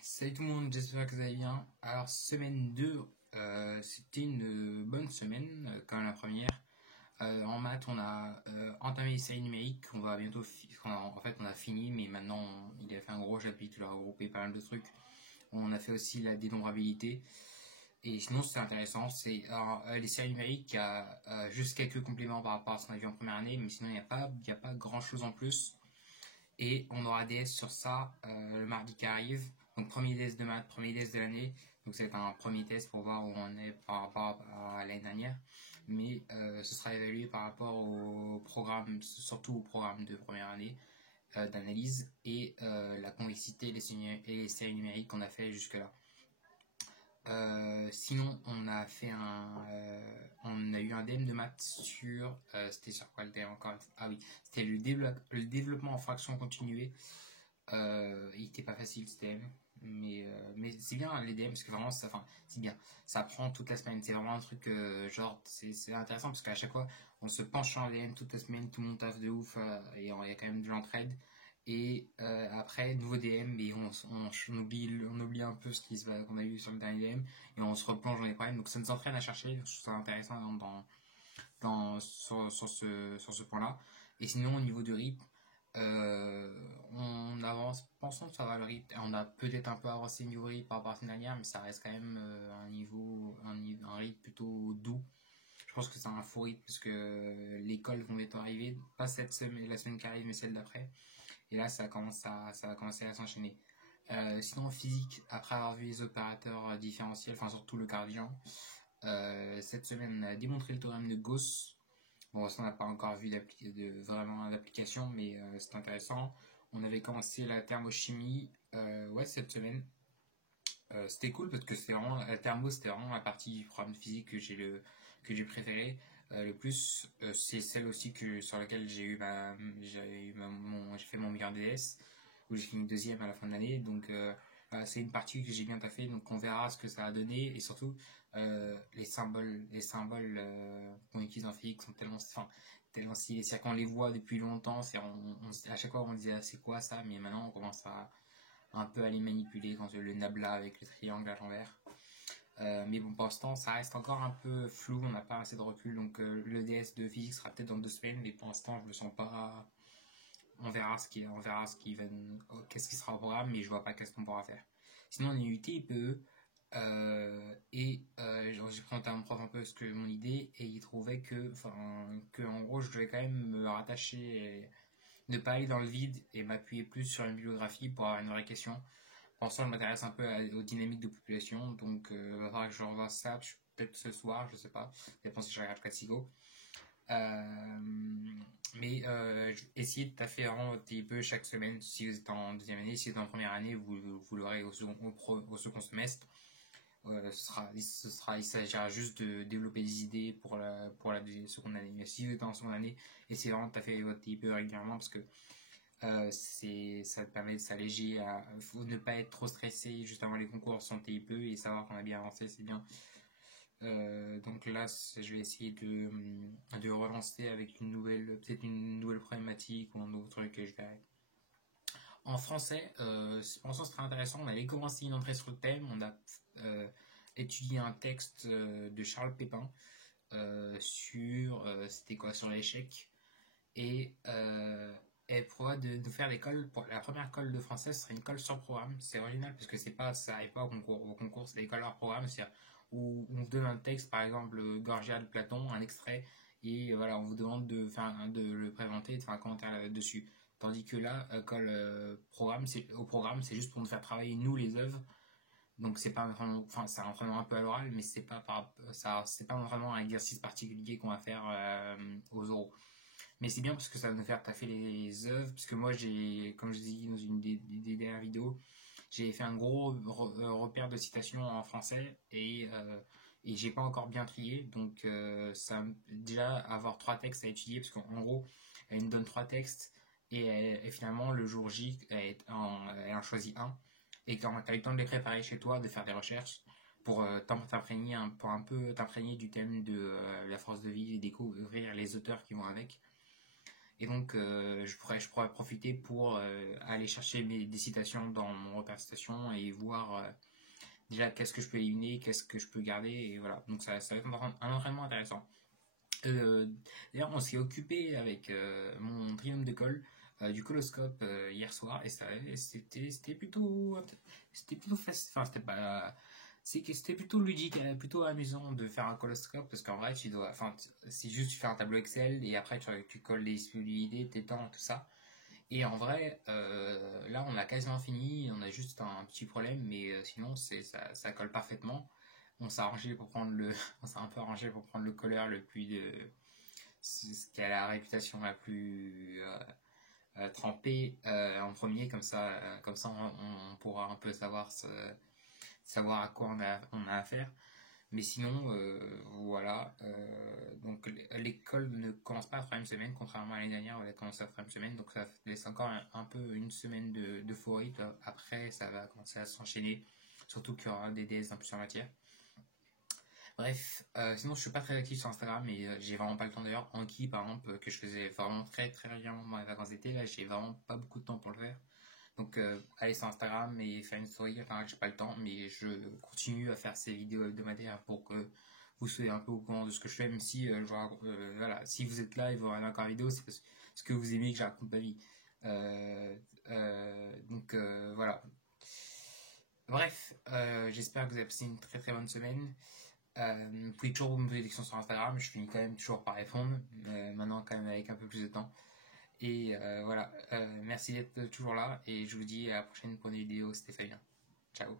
Salut tout le monde, j'espère que vous allez bien. Alors, semaine 2, c'était une bonne semaine, comme la première. En maths, on a entamé les séries numériques, on va bientôt, en fait, on a fini, mais maintenant, il a fait un gros chapitre, il a regroupé pas mal de trucs. On a fait aussi la dénombrabilité. Et sinon, c'est intéressant. Les séries numériques, il y a juste quelques compléments par rapport à ce qu'on a vu en première année, mais sinon, il y a pas grand chose en plus. Et on aura des S sur ça le mardi qui arrive. Donc premier test de maths, premier test de l'année. Donc c'est un premier test pour voir où on est par rapport à l'année dernière. Mais ce sera évalué par rapport au programme, surtout au programme de première année d'analyse et la convexité et les séries numériques qu'on a fait jusque-là. Sinon, on a eu un DM de maths sur, c'était sur quoi le DM encore? Ah oui, c'était le développement en fraction continuée. Il était pas facile ce DM, mais c'est bien les DM parce que vraiment, c'est bien. Ça prend toute la semaine. C'est vraiment un truc genre, c'est intéressant parce qu'à chaque fois, on se penche sur un DM toute la semaine, tout le monde taffe de ouf et il y a quand même de l'entraide. Et après, nouveau DM, et on oublie un peu qu'on a eu sur le dernier DM, et on se replonge dans les problèmes. Donc ça nous entraîne à chercher, je trouve ça intéressant sur ce point-là. Et sinon, au niveau du RIP, on avance, pensons que ça va le RIP. On a peut-être un peu avancé niveau RIP par rapport à la semaine dernière, mais ça reste quand même un RIP plutôt doux. Je pense que c'est un faux RIP parce que l'école vont bientôt arriver, pas cette semaine, la semaine qui arrive, mais celle d'après. Et là, ça va commencer à s'enchaîner. Sinon, en physique, après avoir vu les opérateurs différentiels, enfin surtout le gradient, cette semaine, on a démontré le théorème de Gauss. Bon, ça, on n'a pas encore vu vraiment d'application, mais c'est intéressant. On avait commencé la thermochimie, ouais, cette semaine. C'était cool parce que la thermo, c'était vraiment la partie du programme de physique que j'ai préféré le plus. C'est celle aussi sur laquelle j'ai fait mon meilleur DS, où j'ai fini deuxième à la fin de l'année. Donc, c'est une partie que j'ai bien taffé. Donc, on verra ce que ça a donné. Et surtout, les symboles qu'on utilise en physique sont tellement stylés. C'est-à-dire qu'on les voit depuis longtemps. À chaque fois, on disait, ah, c'est quoi ça? Mais maintenant, on commence un peu à les manipuler quand le nabla avec le triangle à l'envers. Mais bon, pour l'instant, ça reste encore un peu flou, on n'a pas assez de recul, donc le DS de physique sera peut-être dans 2 semaines, mais pour l'instant, je le sens pas. Qu'est-ce qui sera au programme, mais je vois pas qu'est-ce qu'on pourra faire. Sinon, on a eu TIPE, j'ai présenté à mon prof un peu mon idée, et il trouvait que en gros, je devais quand même me rattacher, et ne pas aller dans le vide et m'appuyer plus sur une bibliographie pour avoir une vraie question. Pour l'instant, je m'intéresse un peu aux dynamiques de population, donc il va falloir que je revoie ça, peut-être ce soir, je sais pas, ça dépend si je regarde Classico. Euh, mais essayez de taffer vraiment un petit peu chaque semaine si vous êtes en deuxième année. Si vous êtes en première année, vous l'aurez au second semestre. Il s'agira juste de développer des idées pour la seconde année. Mais si vous êtes en seconde année, essayez vraiment de taffer votre TIPE régulièrement parce que ça te permet de s'alléger. Faut ne pas être trop stressé juste avant les concours sans TIPE et savoir qu'on a bien avancé, c'est bien. Donc là, je vais essayer de relancer avec peut-être une nouvelle problématique ou un nouveau truc que je verrai. En français, pour l'instant c'est très intéressant. On avait commencé une entrée sur le thème. On a étudié un texte de Charles Pépin c'était quoi, sur l'échec. Et elle prévoit de nous faire des cols. La première colle de français, ce serait une colle sur programme. C'est original parce que ça n'arrive pas au concours. Au concours, c'est des colles hors programme. C'est-à-dire où on vous donne un texte, par exemple, Gorgia de Platon, un extrait, et voilà, on vous demande de le présenter et de faire un commentaire dessus. Tandis que là, colle au programme, c'est juste pour nous faire travailler nous les œuvres. Donc c'est pas vraiment, c'est un entraînement un peu à l'oral, mais c'est pas vraiment un exercice particulier qu'on va faire aux oraux. Mais c'est bien parce que ça va nous faire taffer les œuvres, puisque moi comme je dis dans une des dernières vidéos, j'ai fait un gros repère de citations en français et j'ai pas encore bien trié, donc déjà avoir 3 textes à étudier, parce qu'en gros, elle me donne 3 textes et finalement le jour J, elle en choisit un, et quand tu as eu le temps de les préparer chez toi, de faire des recherches, pour pour un peu t'imprégner du thème de la force de vie et découvrir les auteurs qui vont avec, Et donc, je pourrais profiter pour aller chercher des citations dans mon repère citation et voir déjà qu'est-ce que je peux éliminer, qu'est-ce que je peux garder, et voilà. Donc, ça va être un entraînement intéressant. Euh, D'ailleurs, on s'est occupé avec mon trinôme de colle du coloscope hier soir et c'était plutôt facile. Enfin, c'était pas. C'est que c'était plutôt ludique, plutôt amusant de faire un coloscope parce qu'en vrai, c'est juste tu fais un tableau Excel et après tu colles les fluidités, tes temps, tout ça. Et en vrai, là, on a quasiment fini. On a juste un petit problème, mais sinon, ça colle parfaitement. On s'est arrangé pour prendre le, on s'est un peu arrangé pour prendre le colleur le plus ce qui a la réputation la plus trempée en premier, comme ça, on pourra un peu savoir à quoi on a affaire. Mais sinon, voilà. Donc l'école ne commence pas la troisième semaine, contrairement à l'année dernière où elle a commencé la troisième semaine. Donc ça laisse encore un peu une semaine d'euphorie. Après, ça va commencer à s'enchaîner. Surtout qu'il y aura des DS en plus en matière. Bref, sinon je suis pas très actif sur Instagram et j'ai vraiment pas le temps d'ailleurs. Anki par exemple, que je faisais vraiment très très régulièrement dans les vacances d'été, là j'ai vraiment pas beaucoup de temps pour le faire. Donc aller sur Instagram et faire une story, enfin j'ai pas le temps, mais je continue à faire ces vidéos hebdomadaires pour que vous soyez un peu au courant de ce que je fais, même si voilà, si vous êtes là et vous regardez encore la vidéo, c'est parce que vous aimez que je raconte ma vie. Donc voilà. Bref, j'espère que vous avez passé une très très bonne semaine. Vous pouvez toujours me poser des questions sur Instagram, je finis quand même toujours par répondre, maintenant quand même avec un peu plus de temps. Et voilà, merci d'être toujours là et je vous dis à la prochaine pour des vidéos, c'était Fabien. Ciao.